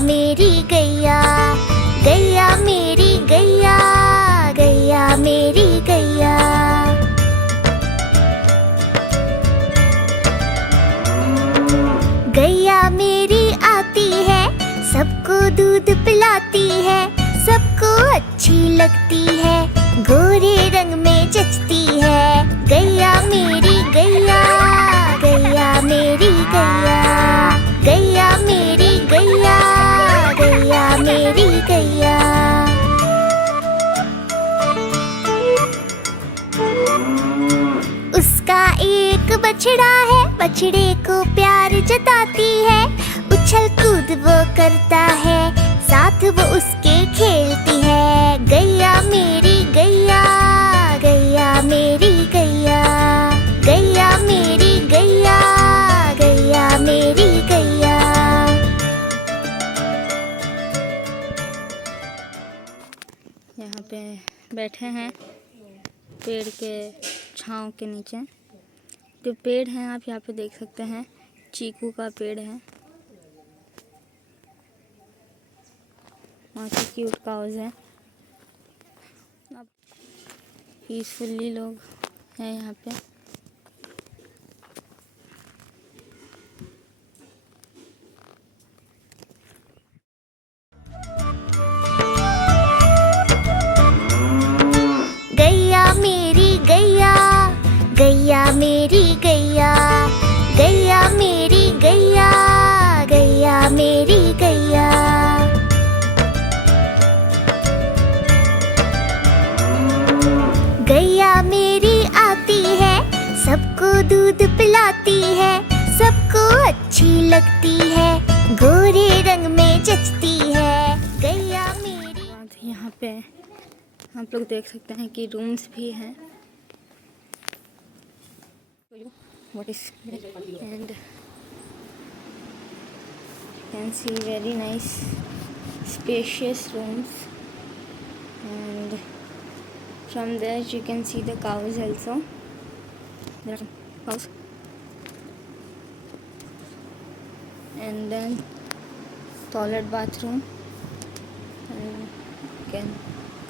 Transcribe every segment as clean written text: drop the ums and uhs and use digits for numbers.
मेरी गैया, गैया मेरी गैया, गैया मेरी गैया। गैया मेरी आती है, सबको दूध पिलाती है, सबको अच्छी लगती है, गोरे रंग में जचती है। गैया मेरी गैया, गैया मेरी गैया, गैया मेरी गैया, गैया मेरी गैया। उसका एक बछड़ा है, बछड़े को प्यार जताती है, उछल कूद वो करता है, साथ वो उसके खेलती है। गैया मेरी गैया, गैया मेरी गैया, गैया मेरी गैया, गैया मेरी गैया। यहाँ पे बैठे हैं पेड़ के छांव के नीचे। जो पेड़ हैं आप यहाँ पे देख सकते हैं, चीकू का पेड़ है। वहाँ से क्यूट काउज है। पीसफुली लोग हैं यहाँ पे। गैया मेरी गैया, गैया मेरी गैया, गैया मेरी गैया, गैया मेरी गैया। गैया मेरी आती है, सबको दूध पिलाती है, सबको अच्छी लगती है, गोरे रंग में जचती है। गैया मेरी। यहाँ पे आप लोग देख सकते हैं कि रूम्स भी हैं। What is and you can see very nice spacious rooms, and from there you can see the cows also. There are some cows, and then toilet, bathroom, and you can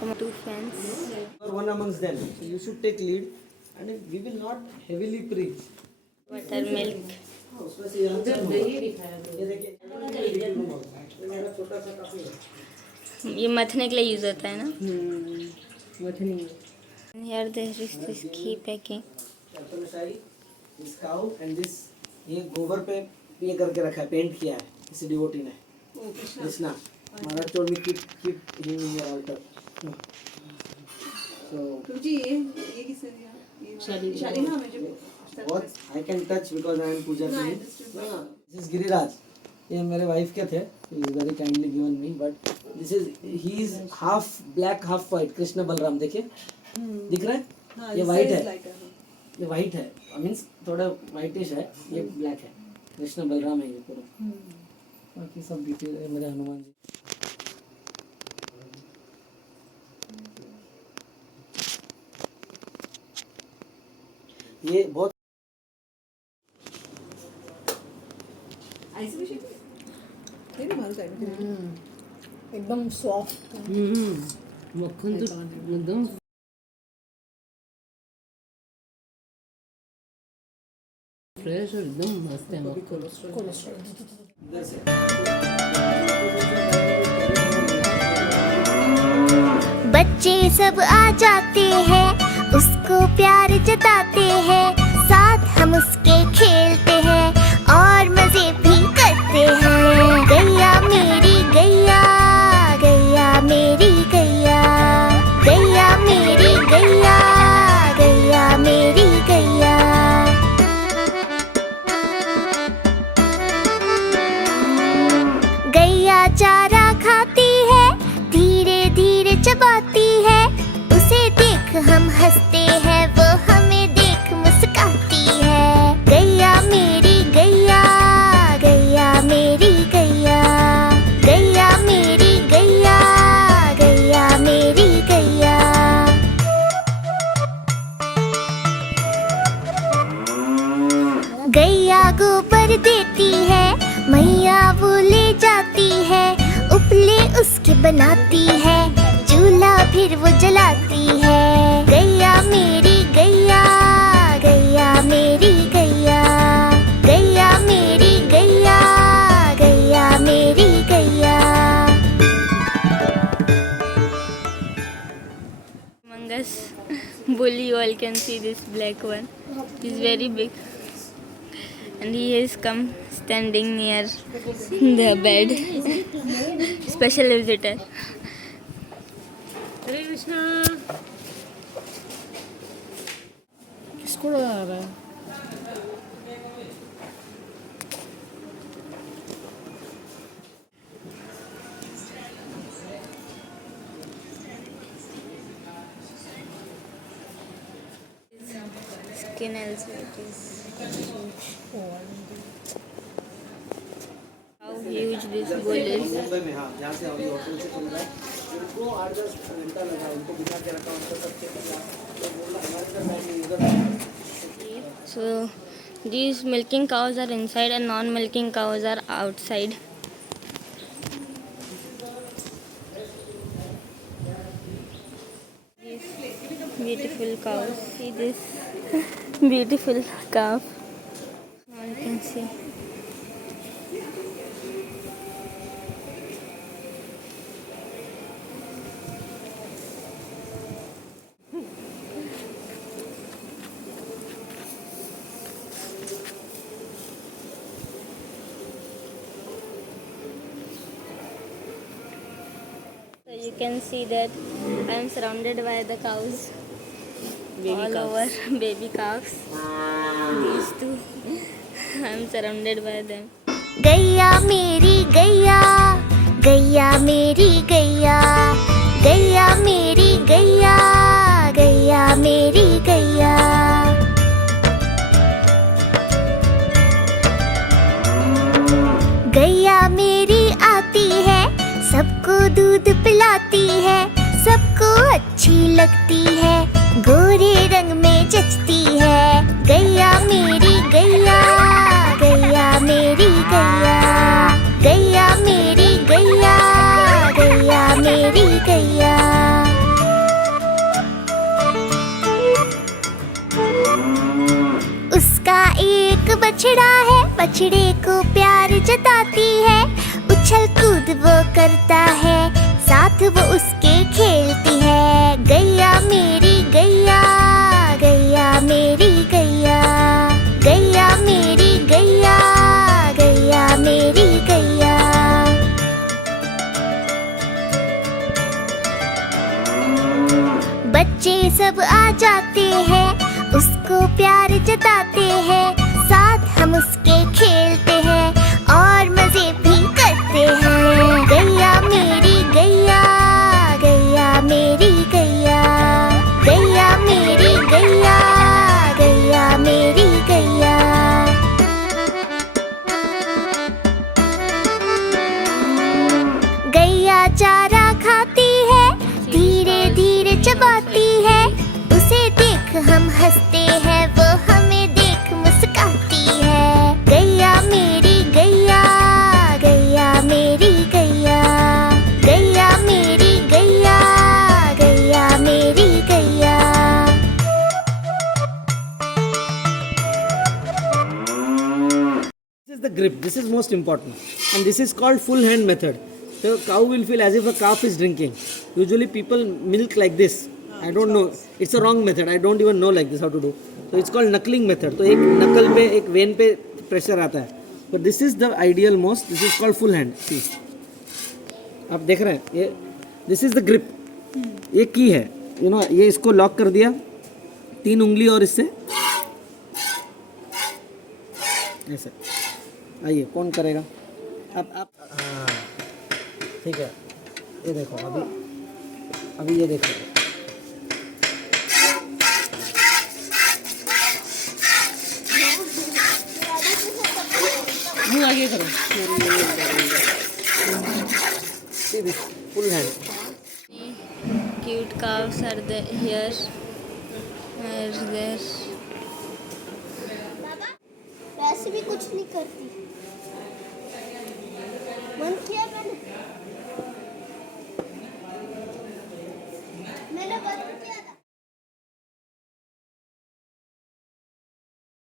come to fence. One amongst them, so you should take lead, and we will not heavily preach. Buttermilk. ये मथने के लिए use होता है ना। Here there is this ghee packing. This cow and this ये गोबर पे ये करके रखा है, पेंट किया है किसी डिवोटी ने। कृष्णा महाराज told me keep him in your altar. So जी ये किसने दिया? शालीना में जो what I can touch because I am puja doing. This is Giriraj. ये मेरे वाइफ के थे. He is very kindly given me, but this is he is half black half white. Krishna Balram देखिए, दिख रहा है? ये white है. ये white है. मीन्स थोड़ा whitish है. ये black है. कृष्ण बलराम है ये पूरा. बाकी सब डिटेल है मेरे हनुमान जी. ये बहुत एकदम सॉफ्ट। मक्खन तो एकदम फ्रेश और एकदम मस्त है मक्खन। बच्चे सब आ जाते हैं, उसको प्यार जताते हैं, साथ हम उसके खेलते हैं और मजे भी करते हैं। गैया मेरी गैया, गैया मेरी गैया, गैया मेरी गैया, गैया मेरी गैया। गैया चारा खाती है, धीरे धीरे चबाती है, उसे देख हम हंसते हैं, वो हमें देख मुस्कुराती है। गैया मेरी गैया, गैया मेरी गैया, गैया मेरी गैया, गैया मेरी गैया। गैया गोबर देती है, मैया वो ले जाती आती है, उपले उसके बनाती है, चूल्हा फिर वो जलाती है। गैया मेरी गैया, गैया मेरी गैया, गैया मेरी गैया, गैया मेरी गैया। Among us, bull, you all can see this black one. He's very big, and he has come standing near the bed. Special visitor. हरे कृष्णा किसको डरा रहा है? Skin also it is huge. How huge this bull is. Mumbai में, हाँ, जहाँ से अभी hotel से खुल रहा है, उनको 8-10 घंटा लगा, उनको बिठा के रखा, उनको सब चेक किया, तो बोला हमारे साथ टाइम इधर। So these milking cows are inside and non-milking cows are outside. These beautiful cows. See this beautiful calf. All can see. So you can see that I am surrounded by the cows. All over baby calves. These two. I am surrounded by them. गैया मेरी गैया, गैया मेरी गैया, गैया मेरी गैया, गैया मेरी गैया। गैया मेरी आती है, सबको दूध पिलाती है, सबको अच्छी लगती है, गोरे रंग में जचती है। गैया मेरी गैया, गैया मेरी गैया, गैया मेरी गैया, गैया मेरी गैया। उसका एक बछड़ा है, बछड़े को प्यार जताती है, उछल कूद वो करता है, साथ वो उसके खेलती है। गैया मेरी गैया, गैया मेरी गैया, गैया मेरी गैया, गैया मेरी गैया। बच्चे सब आ जाते हैं, उसको प्यार जताते हैं, साथ हम उसके खेलते हैं और मजे भी करते हैं। गैया मेरी गैया, गैया मेरी गैया, गैया मेरी गैया, गैया मेरी गैया। गैया चारा खाती है, धीरे धीरे चबाती है, उसे देख हम हंसते हैं, वो हमें देख मुस्काती है। गैया मेरी गैया, गैया मेरी गैया, गैया मेरी गैया, गैया मेरी गैया। This is the grip. This is most important, and this is called full hand method. So cow will feel as if a calf is drinking. Usually people milk like this. I don't know. It's a wrong method. I don't even know like this how to do. So it's called knuckling method. तो एक नकल पे एक when पे pressure आता है. But this is the ideal most. This is called full hand. See. आप देख रहे हैं ये. This is the grip. ये की है. You know ये इसको लॉक कर दिया. 3 उंगली और इससे ऐसे. आइए कौन करेगा? अब आप हाँ ठीक है. ये देखो अभी ये देखो. मुँह आगे करो. See this full hand. Cute cows are here. Are there. वैसे भी कुछ नहीं करती।